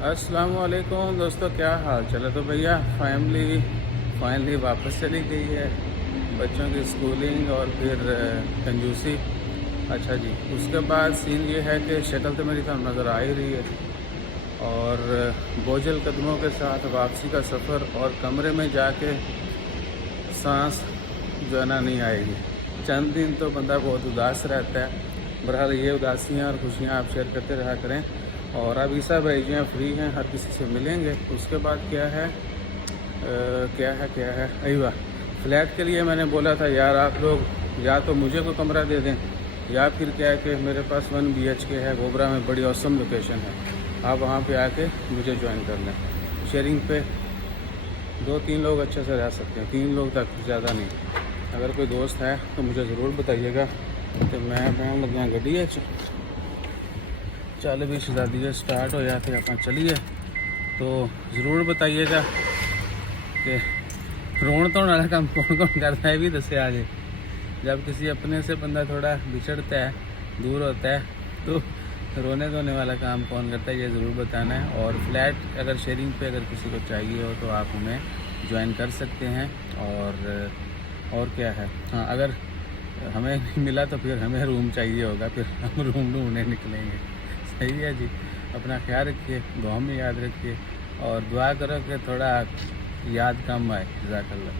अस्सलाम वालेकुम दोस्तों, क्या हाल चल है। तो भैया फाइनली वापस चली गई है बच्चों की स्कूलिंग और फिर कंजूसी। अच्छा जी, उसके बाद सीन ये है कि शक्ल तो मेरी तरफ नज़र आ ही रही है और बोझल कदमों के साथ वापसी का सफ़र और कमरे में जाके सांस जो है ना नहीं आएगी। चंद दिन तो बंदा बहुत उदास रहता है। बहरहाल ये उदासियाँ और खुशियाँ आप शेयर करते रहा करें। और अब ईसा भाई जो हैं फ्री हैं, हर किसी से मिलेंगे। उसके बाद क्या है अयवा फ्लैट के लिए मैंने बोला था यार आप लोग या तो मुझे कोई कमरा दे दें या फिर क्या है कि मेरे पास 1 BHK है गोबरा में, बड़ी औसम लोकेशन है, आप वहाँ पे आके मुझे ज्वाइन कर लें। शेयरिंग पे 2-3 लोग अच्छे से रह सकते हैं, 3 लोग तक, ज़्यादा नहीं। अगर कोई दोस्त है तो मुझे ज़रूर बताइएगा कि मैं लगा गड्डी है चल भी शहजादी स्टार्ट हो जाते अपना चलिए। तो ज़रूर बताइएगा कि रोन धोने वाला काम कौन कौन करता है, भी दसे आज। जब किसी अपने से बंदा थोड़ा बिछड़ता है, दूर होता है, तो रोने धोने वाला काम कौन करता है, ये ज़रूर बताना है। और फ्लैट अगर शेयरिंग पे अगर किसी को चाहिए हो तो आप हमें ज्वाइन कर सकते हैं। और क्या है, हाँ, अगर हमें नहीं मिला तो फिर हमें रूम चाहिए होगा, फिर हम रूम ढूंढने निकलेंगे। सही है जी। अपना ख्याल रखिए, दुआ में याद रखिए और दुआ करो कि थोड़ा याद कम आए। जज़ाकल्लाह।